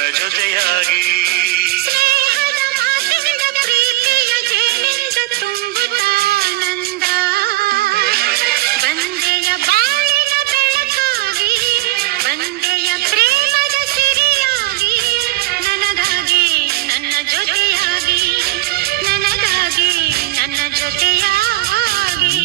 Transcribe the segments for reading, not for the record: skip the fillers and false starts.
ನನ್ನ ಜೊತೆಯಾಗಿ. ಸ್ನೇಹದ ಮಾತಿನಿಂದ ಪ್ರೀತಿಯ ಜೇನಿಂದ ತುಂಬುತ್ತಾನಂದ. ಬಂದೆಯ ಬಾಳಿನ ಬೆಳಕಾಗಿ, ಬಂದೆಯ ಪ್ರೇಮದ ಸಿರಿಯಾಗಿ, ನನಗಾಗಿ ನನ್ನ ಜೊತೆಯಾಗಿ, ನನಗಾಗಿ ನನ್ನ ಜೊತೆಯಾಗಿ.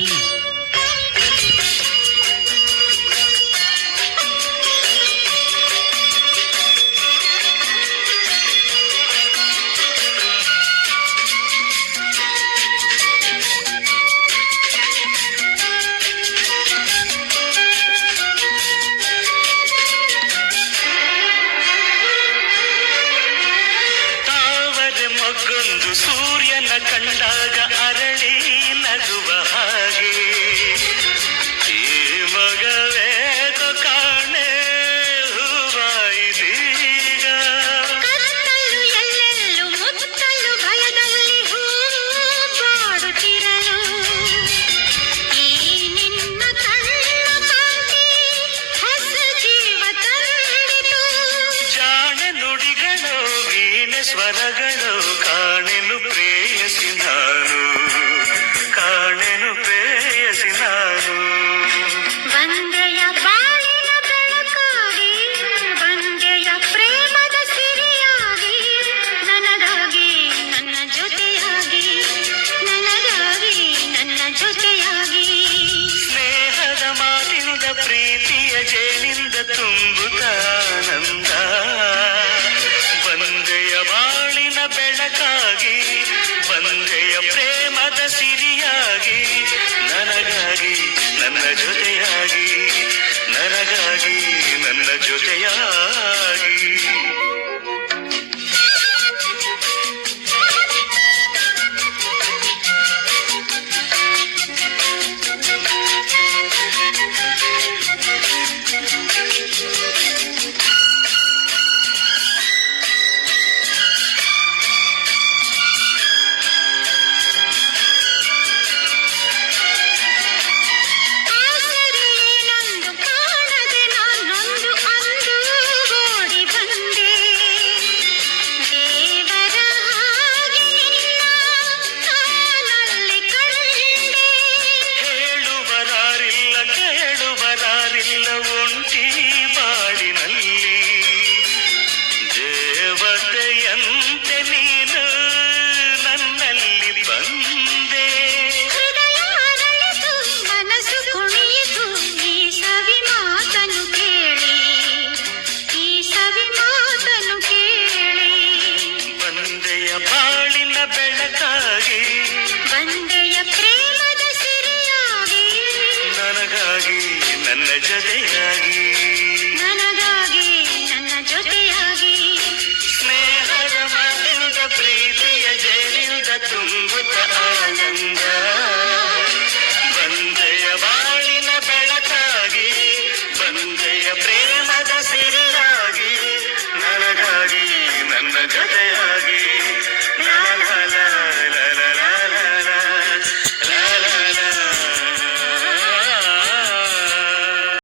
ತಾವರೆ ಮೊಗ್ಗೊಂದು ಸೂರ್ಯನ ಕಂಡಾಗ ಅರಳಿ ನಗುವ ಹಾಗೆ, ಈ ಮಗವೇಗೋ ಕಾಣೆ ಹೂವಾಯಿದೀಗ. ಕತ್ತಲು ಎಲ್ಲೆಲ್ಲೂ ಮುತ್ತಲು ಭಯದಲ್ಲಿ ಹೂವಾಡುತ್ತಿರಲು, ಈ ನಿನ್ನ ಕಣ್ಣ ಕಾಂತಿ ಹೊಸ ಜೀವ ತಂದಿತು. ಜಾಣೆ ನುಡಿಗಳು ವೀಣೆ ಸ್ವರಗಳು, ಕಾಣೆನು ಪ್ರೇಯಸಿ ನಾನು, ಕಾಣೆನು ಪ್ರೇಯಸಿ ನಾನು. ಬಂದೆಯ ಬಾಳಿನ ಬೆಳಕಾಗಿ, ಬಂದೆಯ ಪ್ರೇಮದ ಸಿರಿಯಾಗಿ, ನನಗಾಗಿ ನನ್ನ ಜೊತೆಯಾಗಿ, ನನಗಾಗಿ ನನ್ನ ಜೊತೆಯಾಗಿ. ಸ್ನೇಹದ ಮಾತಿನಿಂದ ಪ್ರೀತಿಯ ಜೇನಿಂದ ತುಂಬುತ್ತಾನಂದ. ಬಂದೆಯ ಬಾಳಿನ ಬೆಳಕಾಗಿ, ಬಂದೆಯ ಪ್ರೇಮದ ಸಿರಿಯಾಗಿ, ನನಗಾಗಿ ನನ್ನ ಜೊತೆಯಾಗಿ, ನನಗಾಗಿ ನನ್ನ ಜೊತೆಯಾಗಿ. ಆಸರೆಯೇನೊಂದು ಕಾಣದೆ ನಾನೊಂದು ಅಂದು ಓಡಿ ಬಂದೆ. ದೇವರ ಹಾಗೆ ನಿನ್ನ ನಾನಲ್ಲಿ ಕಂಡೆ. ಹೇಳುವರಾರಿಲ್ಲ ಕೇಳುವರಾರಿಲ್ಲ ಒಂಟಿ ಬಾಳಿನಲ್ಲಿ, ದೇವತೆಯಂತೆ ನೀನು ನನ್ನಲ್ಲಿ ಬಂದೆ. ಹೃದಯ ಅರಳಿತು, ಮನಸ್ಸು ಕುಣಿಯಿತು, ಈ ಸವಿ ಮಾತನ್ನು ಕೇಳಿ, ಈ ಸವಿ ಮಾತನ್ನು ಕೇಳಿ. ಬಂದೆಯ ಬಾಳಿನ ಬೆಳಕಾಗಿ, ಬಂದೆಯ ಪ್ರೇಮದ ಸಿರಿಯಾಗಿ, ನನಗಾಗಿ ನನ್ನ ಜೊತೆಯಾಗಿ, ನನಗಾಗಿ ನನ್ನ ಜೊತೆಯಾಗಿ. ಸ್ನೇಹದ ಮಾತಿನಿಂದ ಪ್ರೀತಿಯ ಜೇನಿಂದ ತುಂಬುತ್ತ ಆನಂದ. ಬಂದೆಯ ಬಾಳಿನ ಬೆಳಕಾಗಿ, ಬಂದೆಯ ಪ್ರೇಮ